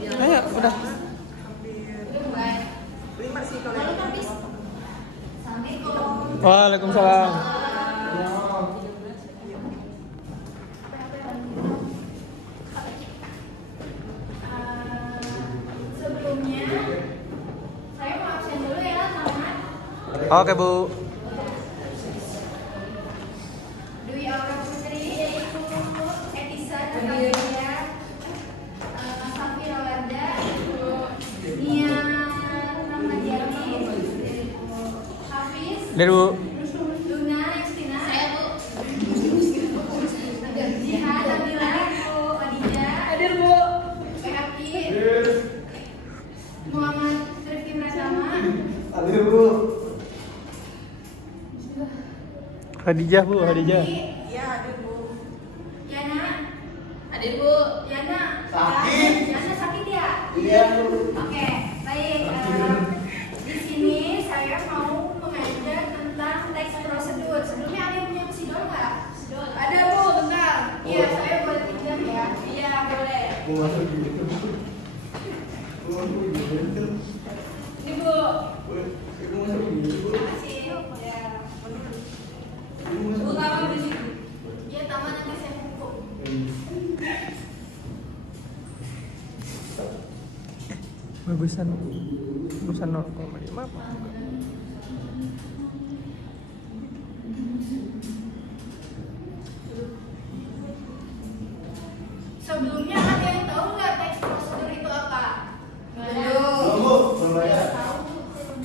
Ayo, udah. Hampir 5 sih kalau yang Waalaikumsalam. Sebelumnya saya mau absen dulu ya, Selamat. Oke, Bu. Dwi Aura Putri, Etisa Natalia, Safi Rawanda, Nia Rahmadiani, Hafiz, Dari Bu. Luna Yustina, saya Bu, Jihan, Nabila, Khadijah, hadir Bu, Aki, Muhammad Rifki Pratama, hadir Bu. Khadijah, Bu, Khadijah. Iya, hadir Bu. Yana, hadir Bu, Yana, Sakit. Yana sakit ya? Iya Bu. Oke, baik. Di sini saya mau mengajar tentang teks prosedur. Sebelumnya ada yang punya sidol nggak? Ada Bu, bentar. Iya, saya boleh pinjam ya? Iya, boleh. Mau masuk gitu. Mau masuk gitu. Ini Bu. Mau masuk gitu Bu. Makasih. Ya. Bu, taman di situ. Iya, taman nanti saya pupuk. Bagusan 0,5. Sebelumnya ada yang tahu nggak teks prosedur itu apa? Belum Bu, belum belajar.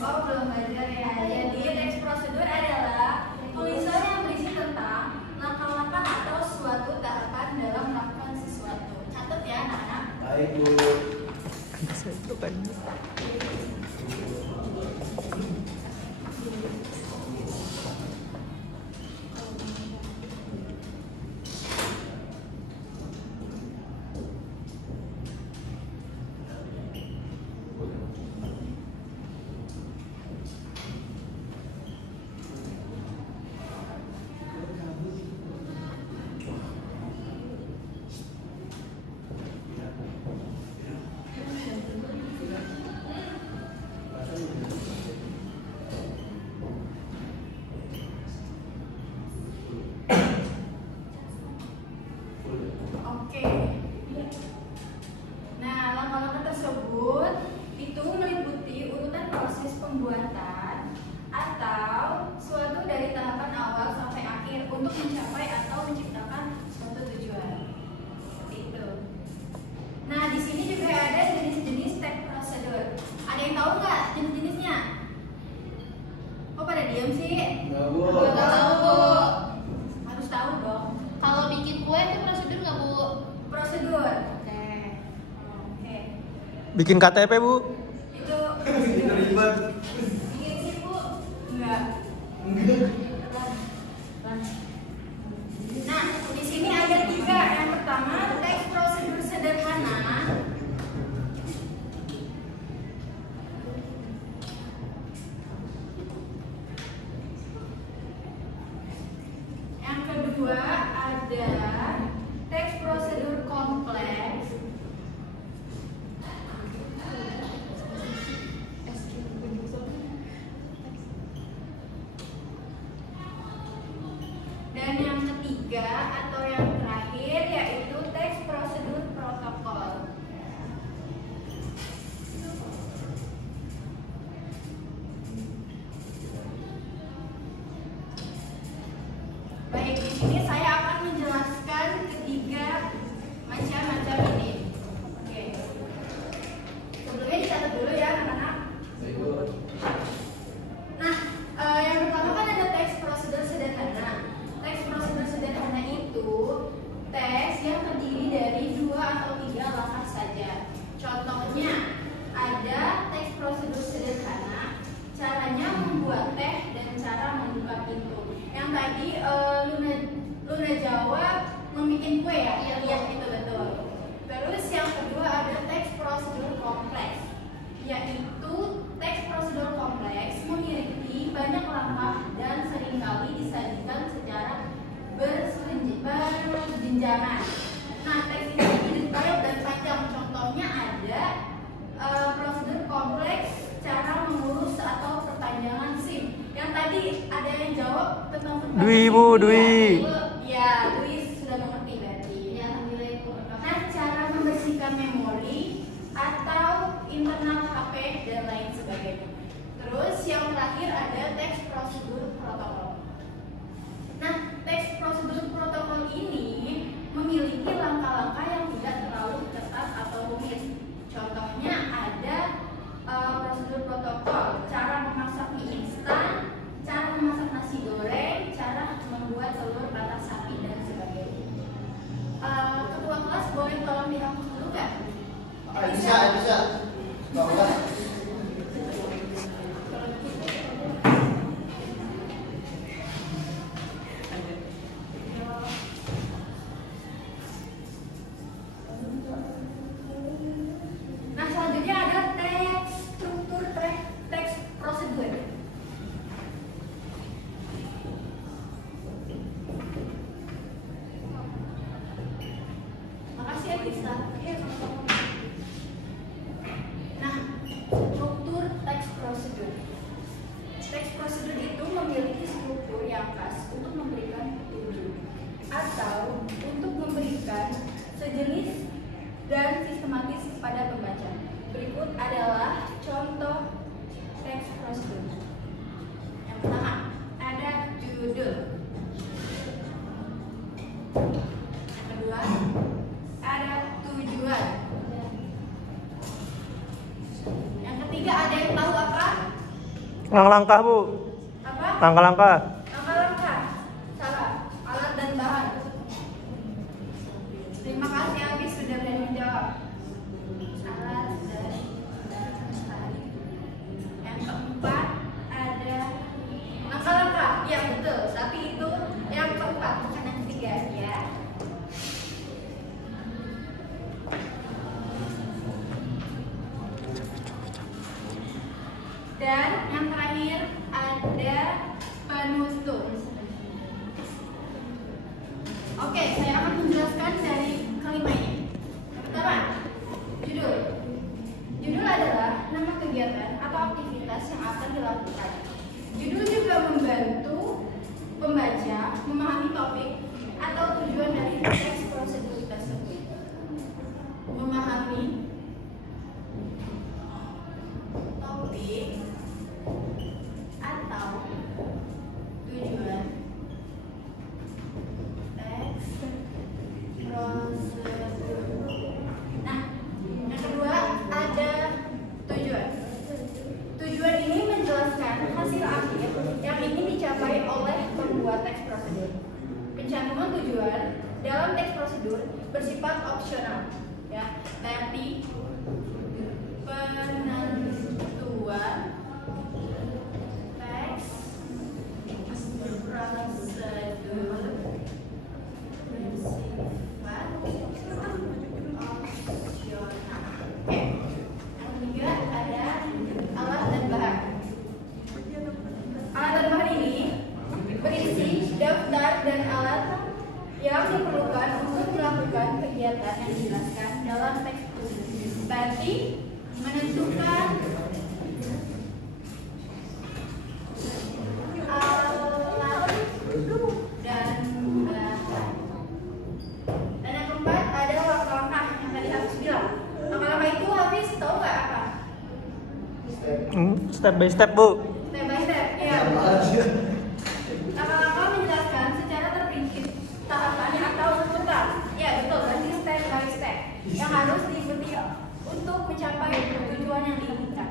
Oh, belum belajar ya. Jadi teks prosedur adalah tulisan yang berisi tentang langkah-langkah atau suatu tahapan dalam melakukan sesuatu. Catat ya anak-anak. Baik Bu. Bisa itu kan. Oke. Nah, langkah-langkah tersebut itu meliputi urutan proses pembuatan atau suatu dari tahapan awal sampai akhir untuk mencapai atau menciptakan suatu tujuan. Seperti itu. Nah, di sini juga ada jenis-jenis teks prosedur. Ada yang tahu nggak jenis-jenisnya? Oh, pada diam sih? Enggak Bu. Nggak tahu, Bu. Harus tahu dong. Kalau bikin kue itu prosedur nggak Bu? Prosedur. Oke. Oke. Bikin KTP, Bu. Itu Itu ribet. bikin sih Bu? Enggak. Nah, di sini ada 3. Yang pertama teks prosedur sederhana. Yang kedua ada teks prosedur kompleks. Yang tadi ada yang jawab tentang Dwi, Bu, Dwi. Ya, Dwi sudah mengerti berarti. Ya, alhamdulillah Ibu. Nah, cara membersihkan memori atau internal HP dan lain sebagainya. Terus yang terakhir ada teks prosedur protokol. Nah, teks prosedur protokol ini memiliki langkah-langkah yang tidak terlalu ketat atau rumit. Contohnya ada prosedur protokol, cara memasak mie instan, cara memasak nasi goreng, cara membuat telur mata sapi dan sebagainya. Ketua kelas boleh tolong dihapus dulu nggak? Bisa. Bagus. Nah, selanjutnya ada teks struktur teks prosedur. Makasih ya Bisa. Nah, struktur teks prosedur. Teks prosedur itu memiliki struktur yang khas untuk memberikan petunjuk atau untuk memberikan sejenis dan sistematis kepada pembaca. Berikut adalah contoh teks prosedur. Yang pertama, ada judul. Yang kedua, ada tujuan. Yang ketiga, ada yang tahu apa? Langkah-langkah, Bu. Apa? Langkah-langkah. Langkah-langkah. Salah. Alat dan bahan. Terima kasih Abis sudah berani menjawab. Alat dan bahan. Yang keempat ada langkah-langkah. Ya betul. Tapi itu yang keempat bukan yang ketiga ya. Dan yang terakhir ada penutup. Oke, saya akan menjelaskan dari kelima ini. Yang pertama, judul. Judul adalah nama kegiatan atau aktivitas yang akan dilakukan. Judul juga membantu pembaca memahami topik atau tujuan dari teks prosedur tersebut. Memahami topik atau tujuan teks prosedur. Nah, yang kedua ada tujuan. Tujuan ini menjelaskan hasil akhir yang ingin dicapai oleh pembuat teks prosedur. Pencantuman tujuan dalam teks prosedur bersifat opsional, ya, tapi penentuan teks prosedur bersifat opsional. Oke. Yang ketiga ada alat dan bahan. Alat dan bahan ini berisi daftar dan alat yang diperlukan untuk melakukan kegiatan yang dijelaskan dalam teks prosedur. Berarti menentukan alat dan bahan. Dan yang keempat ada langkah-langkah yang tadi Hafiz bilang. Langkah-langkah itu Hafiz tahu nggak apa? Step by step, Bu. Step by step, ya. Langkah-langkah menjelaskan secara terperinci tahapan atau urutan. Ya betul, berarti step by step yang harus diikuti untuk mencapai tujuan yang diinginkan.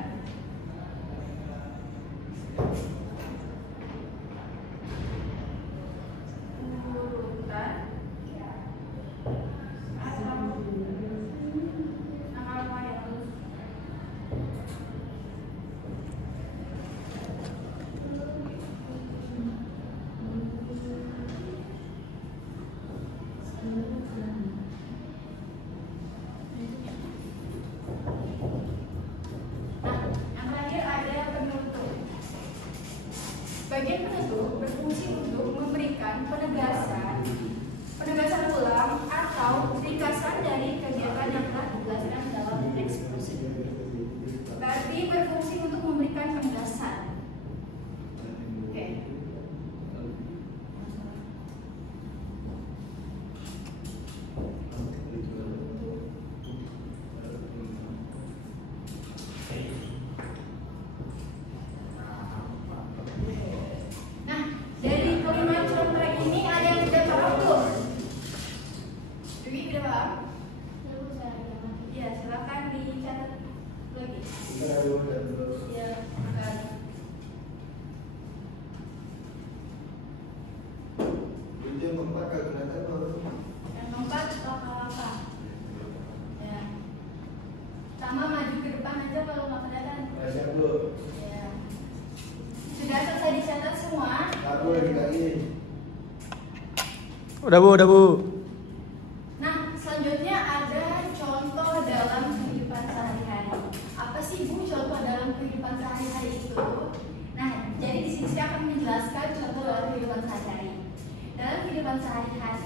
Urutan atau langkah-langkah yang harus. Nah, yang terakhir ada penutup. Bagian penutup berfungsi untuk memberikan penegasan ulang atau ringkasan dari kegiatan yang telah dijelaskan dalam teks prosedur. Berarti berfungsi untuk memberikan penegasan. kapan aja kalau nggak kelihatan. Siap Bu. Ya. Sudah selesai dicatat semua? Aku lagi. Udah Bu. Nah, selanjutnya ada contoh dalam kehidupan sehari-hari. Apa sih Bu contoh dalam kehidupan sehari-hari itu? Nah, jadi di sini saya akan menjelaskan contoh dalam kehidupan sehari-hari. Dalam kehidupan sehari-hari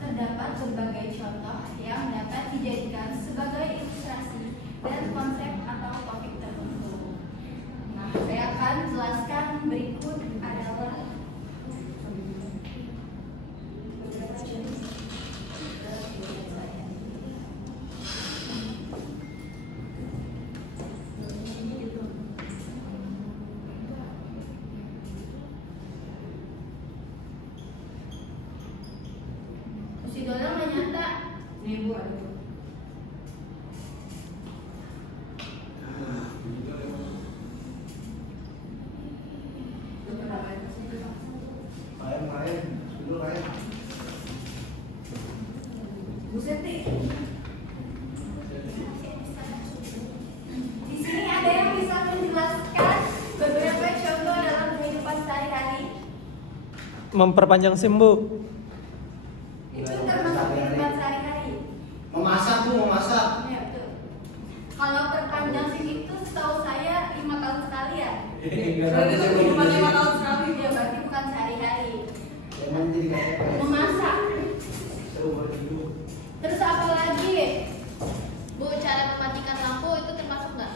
terdapat berbagai contoh yang dapat dijadikan sebagai ilustrasi dan konsep atau topik tertentu. Nah, saya akan jelaskan berikut adalah beberapa jenis dalam kehidupan sehari-hari. Si Dolang menyata nih Bu, Main. Dulu main. Bu Seti. Di sini ada yang bisa menjelaskan beberapa contoh dalam kehidupan sehari-hari. Memperpanjang SIM Bu. Itu termasuk kehidupan sehari-hari. Memasak Bu, memasak. Ya, betul. Kalau perpanjang SIM itu setahu saya 5 tahun sekali ya. Berarti itu kehidupan 5 tahun sekali ya, berarti bukan sehari-hari. Emang jadi kayak Memasak. seumur hidup. Terus apa lagi? Bu, cara mematikan lampu itu termasuk nggak?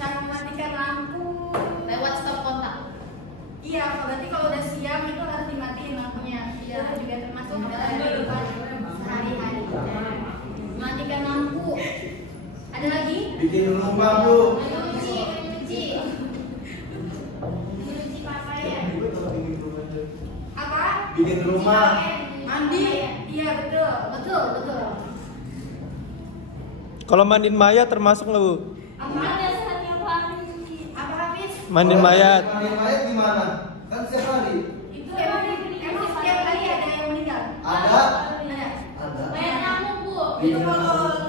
Cara mematikan lampu. Lewat stop kontak. Iya, berarti kalau udah siang itu harus dimatiin lampunya. Iya, itu juga termasuk dalam kehidupan sehari-hari. Mematikan lampu. Ada lagi? Bikin rumah Bu. Nyuci pakaian. Apa? Bikin rumah. Mandi. Iya, betul. Kalau mandiin mayat termasuk nggak Bu? Apa ada setiap hari? Apa habis? Mandiin mayat. Mandiin mayat gimana? Kan setiap hari. Itu emang setiap hari ada yang meninggal? Ada. Ada. Ada. Bayar nyamuk Bu. Itu kalau